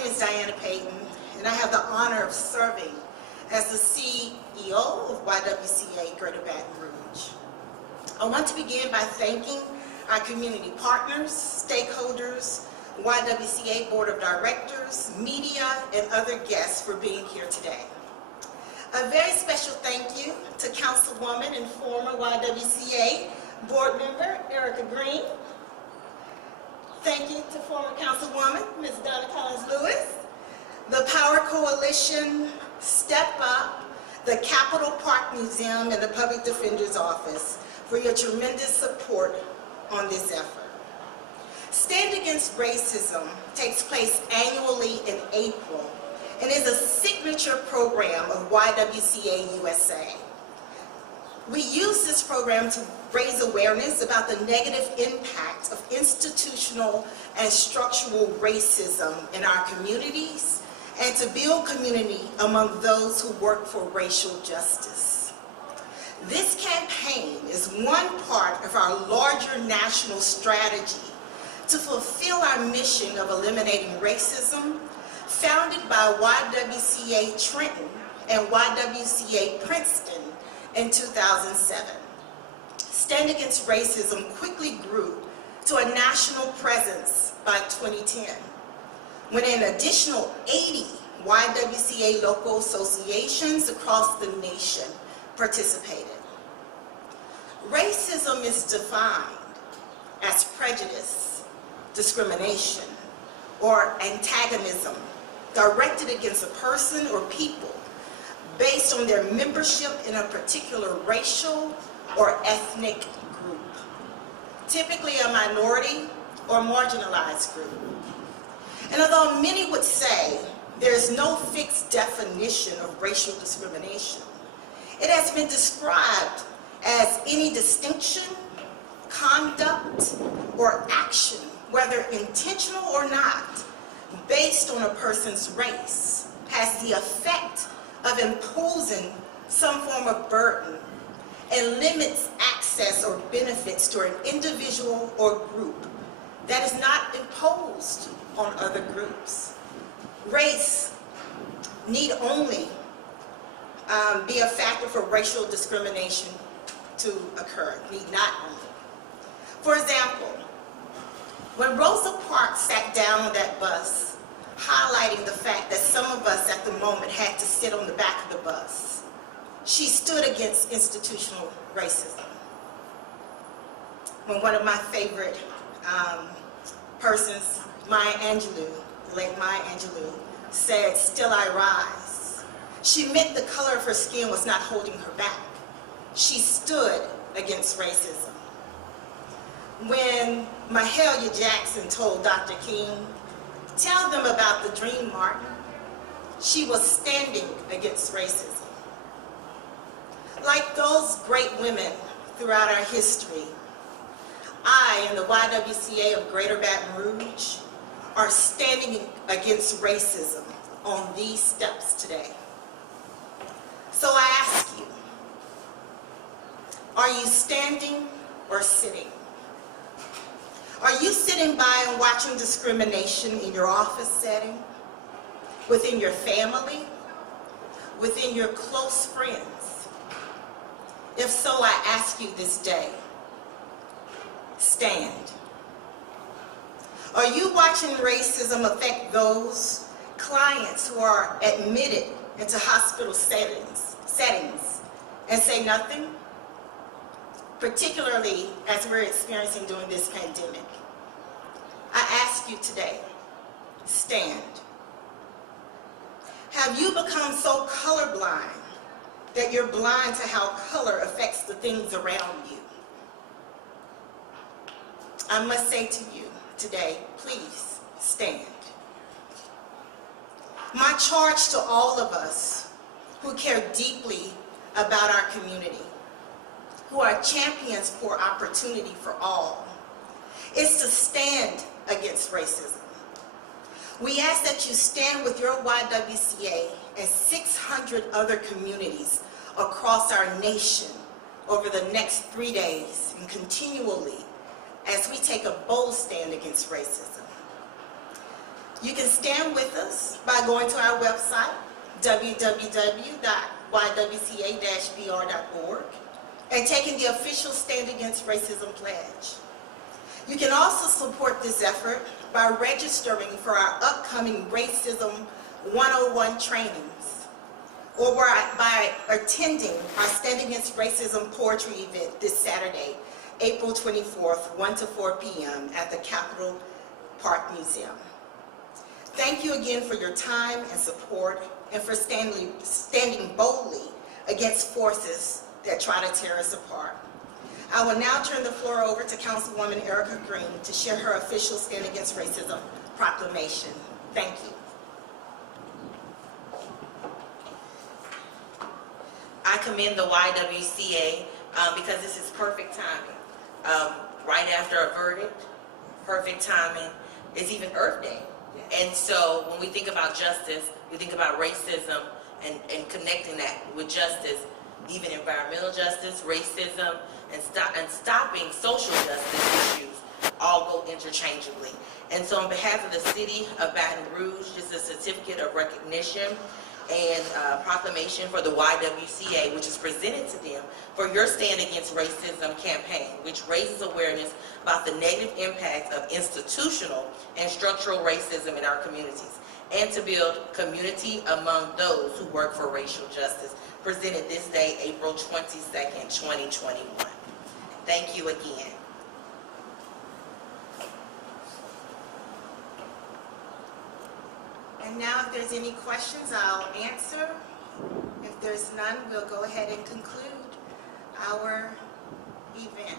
name is Diana Payton, and I have the honor of serving as the CEO of YWCA Greater Baton Rouge. I want to begin by thanking our community partners, stakeholders, YWCA Board of Directors, media, and other guests for being here today. A very special thank you to Councilwoman and former YWCA Board Member Erica Green. Thank you to former Councilwoman Ms. Donna Collins-Lewis, the Power Coalition, Step Up, the Capitol Park Museum, and the Public Defender's Office for your tremendous support on this effort. Stand Against Racism takes place annually in April and is a signature program of YWCA USA. We use this program to raise awareness about the negative impact of institutional and structural racism in our communities and to build community among those who work for racial justice. This campaign is one part of our larger national strategy to fulfill our mission of eliminating racism, founded by YWCA Trenton and YWCA Princeton in 2007. Stand Against Racism quickly grew to a national presence by 2010, when an additional 80 YWCA local associations across the nation participated. Racism is defined as prejudice, discrimination, or antagonism directed against a person or people based on their membership in a particular racial or ethnic group, typically a minority or marginalized group. And although many would say there is no fixed definition of racial discrimination, it has been described as any distinction, conduct, or action, whether intentional or not, based on a person's race, has the effect of imposing some form of burden and limits access or benefits to an individual or group that is not imposed on other groups. Race need only be a factor for racial discrimination to occur, need not only. For example, when Rosa Parks sat down on that bus, highlighting the fact that some of us at the moment had to sit on the back of the bus, she stood against institutional racism. When one of my favorite persons, Maya Angelou, the late Maya Angelou, said, "Still I rise," she meant the color of her skin was not holding her back. She stood against racism. When Mahalia Jackson told Dr. King, "Tell them about the dream, Martin," she was standing against racism. Like those great women throughout our history, I and the YWCA of Greater Baton Rouge are standing against racism on these steps today. So I ask you, are you standing or sitting? Are you sitting by and watching discrimination in your office setting, within your family, within your close friends? If so, I ask you this day, stand. Are you watching racism affect those clients who are admitted into hospital settings and say nothing? Particularly as we're experiencing during this pandemic. I ask you today, stand. Have you become so colorblind that you're blind to how color affects the things around you? I must say to you today, please stand. My charge to all of us who care deeply about our community, who are champions for opportunity for all, is to stand against racism. We ask that you stand with your YWCA and 600 other communities across our nation over the next 3 days and continually as we take a bold stand against racism. You can stand with us by going to our website, www.ywca-br.org, and taking the official Stand Against Racism pledge. You can also support this effort by registering for our upcoming Racism 101 trainings, or by attending our Stand Against Racism poetry event this Saturday, April 24th, 1 to 4 p.m. at the Capitol Park Museum. Thank you again for your time and support, and for standing boldly against forces that try to tear us apart. I will now turn the floor over to Councilwoman Erica Green to share her official Stand Against Racism proclamation. Thank you. I commend the YWCA because this is perfect timing. Right after a verdict, perfect timing. It's even Earth Day. And so when we think about justice, we think about racism and connecting that with justice, even environmental justice, racism, and stopping social justice issues all go interchangeably. And so on behalf of the city of Baton Rouge, just a certificate of recognition and proclamation for the YWCA, which is presented to them for your Stand Against Racism campaign, which raises awareness about the negative impact of institutional and structural racism in our communities, and to build community among those who work for racial justice, presented this day, April 22nd, 2021. Thank you again. And now if there's any questions, I'll answer. If there's none, we'll go ahead and conclude our event.